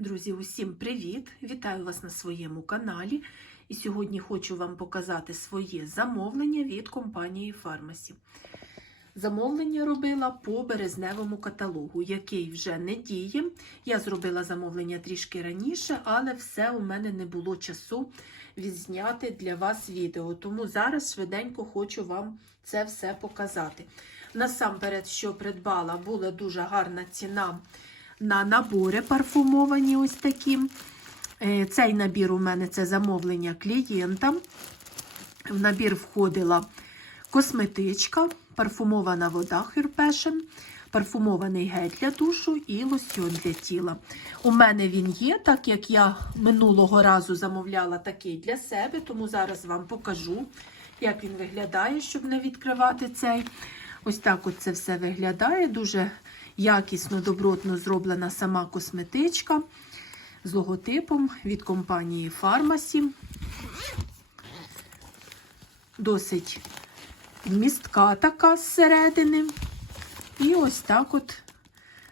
Друзі, усім привіт! Вітаю вас на своєму каналі. І сьогодні хочу вам показати своє замовлення від компанії Фармасі. Замовлення робила по березневому каталогу, який вже не діє. Я зробила замовлення трішки раніше, але все у мене не було часу відзняти для вас відео. Тому зараз швиденько хочу вам це все показати. Насамперед, що придбала, була дуже гарна ціна на набори парфумовані ось такі. Е, Цей набір у мене це замовлення клієнта. В набір входила косметичка, парфумована вода Хюрпешен, парфумований гель для душу і лосьон для тіла. У мене він є, так як я минулого разу замовляла такий для себе, тому зараз вам покажу, як він виглядає, щоб не відкривати цей. Ось так от це все виглядає. Дуже якісно, добротно зроблена сама косметичка з логотипом від компанії Фармасі. Досить містка така зсередини. І ось так от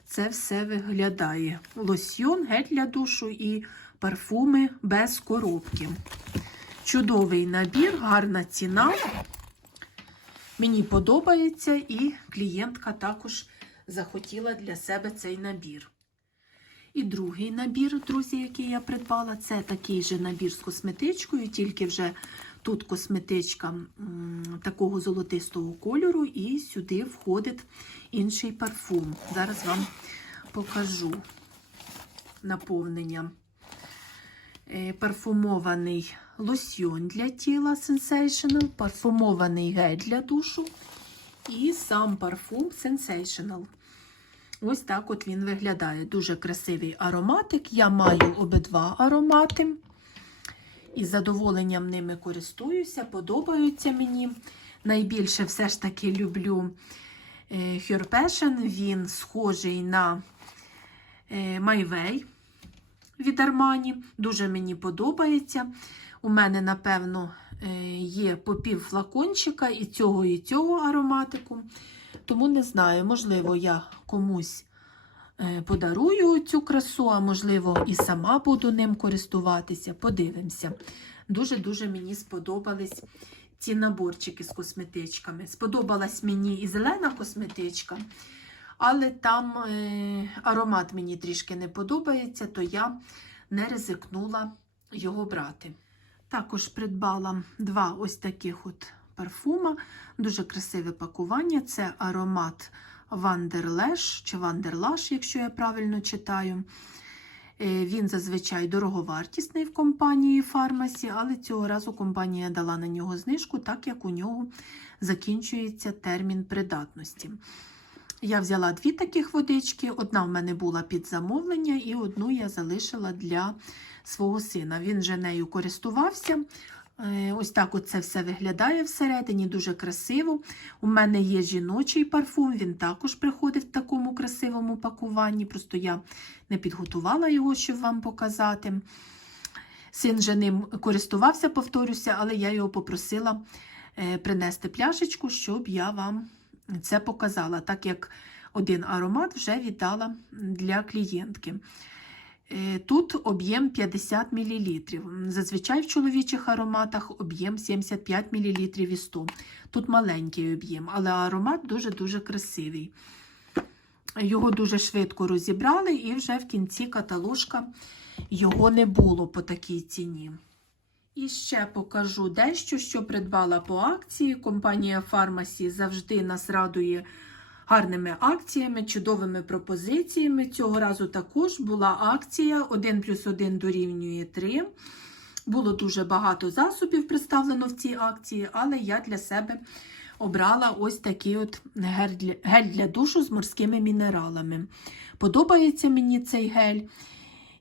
це все виглядає. Лосьйон, гель для душу і парфуми без коробки. Чудовий набір, гарна ціна. Мені подобається, і клієнтка також захотіла для себе цей набір. І другий набір, друзі, який я придбала, це такий же набір з косметичкою, тільки вже тут косметичка такого золотистого кольору, і сюди входить інший парфум. Зараз вам покажу наповнення. Е, Парфумований лосьйон для тіла Sensational, парфумований гель для душу і сам парфум Sensational. Ось так от він виглядає. Дуже красивий ароматик. Я маю обидва аромати. І задоволенням ними користуюся, подобаються мені. Найбільше все ж таки люблю Passion. Він схожий на Майвей від Армані. Дуже мені подобається. У мене, напевно, є по пів флакончика і цього, і цього ароматику. Тому не знаю, можливо, я комусь подарую цю красу, а можливо, і сама буду ним користуватися. Подивимося. Дуже-дуже мені сподобались ці наборчики з косметичками. Сподобалась мені і зелена косметичка, але там е, аромат мені трішки не подобається, то я не ризикнула його брати. Також придбала два ось таких от парфума. Дуже красиве пакування. Це аромат Вандерлеш чи Вандерлаш, якщо я правильно читаю. Він зазвичай дороговартісний в компанії Фармасі, але цього разу компанія дала на нього знижку, так як у нього закінчується термін придатності. Я взяла дві таких водички. Одна в мене була під замовлення, і одну я залишила для свого сина. Він же нею користувався. Ось так це все виглядає всередині, дуже красиво. У мене є жіночий парфум, він також приходить в такому красивому пакуванні. Просто я не підготувала його, щоб вам показати. Син же ним користувався, повторюся, але я його попросила принести пляшечку, щоб я вам це показала, так як один аромат вже віддала для клієнтки. Тут об'єм 50 мл. Зазвичай в чоловічих ароматах об'єм 75 мл і 100 Тут маленький об'єм, але аромат дуже-дуже красивий. Його дуже швидко розібрали, і вже в кінці каталожка його не було по такій ціні. І ще покажу дещо, що придбала по акції. Компанія Фармасі завжди нас радує гарними акціями, чудовими пропозиціями. Цього разу також була акція 1 плюс 1 дорівнює 3. Було дуже багато засобів представлено в цій акції, але я для себе обрала ось такий от гель для душу з морськими мінералами. Подобається мені цей гель.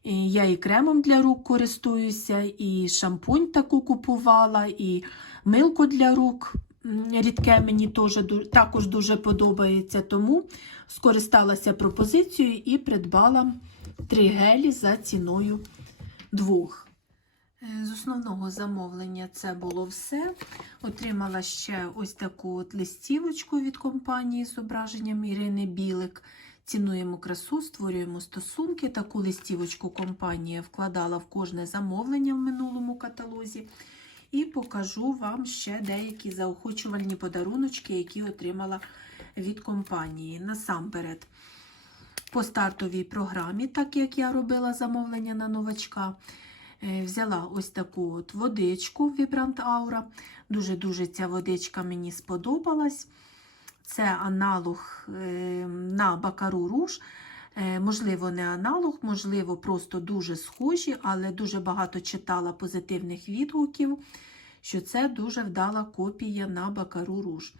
Я і кремом для рук користуюся, і шампунь таку купувала, і милку для рук рідке мені теж, також дуже подобається, тому скористалася пропозицією і придбала три гелі за ціною двох. З основного замовлення це було все. Отримала ще ось таку от листівочку від компанії з зображенням Ірини Білик. цінуємо красу, створюємо стосунки. Таку листівочку компанія вкладала в кожне замовлення в минулому каталозі. І покажу вам ще деякі заохочувальні подаруночки, які отримала від компанії. Насамперед, по стартовій програмі, так як я робила замовлення на новачка, е, взяла ось таку от водичку Vibrant Aura. Дуже-дуже ця водичка мені сподобалась. Це аналог е, на Бакару Руж. Е, Можливо, не аналог, можливо, просто дуже схожі, але дуже багато читала позитивних відгуків, що це дуже вдала копія на Бакару Руж.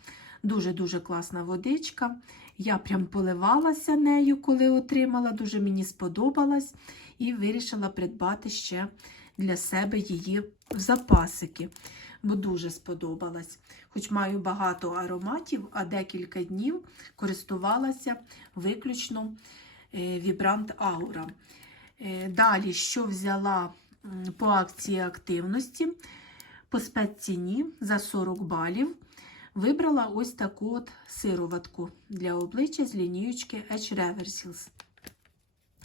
Дуже-дуже класна водичка. Я прям поливалася нею, коли отримала, дуже мені сподобалась і вирішила придбати ще для себе її в запасики, бо дуже сподобалась. Хоч маю багато ароматів, а декілька днів користувалася виключно е, Vibrant Aura. Е, Далі, що взяла по акції активності, по спецціні за 40 балів. Вибрала ось таку от сироватку для обличчя з лінієчки Edge Reversils.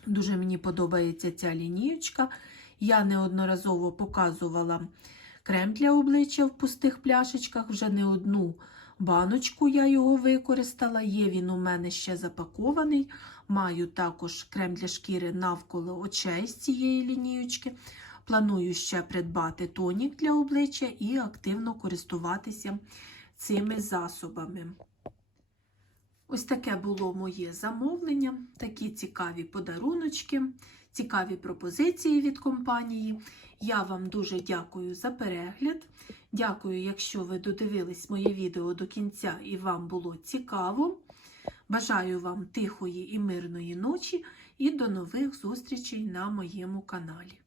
Дуже мені подобається ця лінієчка. Я неодноразово показувала крем для обличчя в пустих пляшечках, вже не одну баночку я його використала. Є він у мене ще запакований. Маю також крем для шкіри навколо очей з цієї лінієчки. Планую ще придбати тонік для обличчя і активно користуватися цими засобами. Ось таке було моє замовлення, такі цікаві подаруночки, цікаві пропозиції від компанії. Я вам дуже дякую за перегляд. Дякую, якщо ви додивились моє відео до кінця і вам було цікаво. Бажаю вам тихої і мирної ночі і до нових зустрічей на моєму каналі.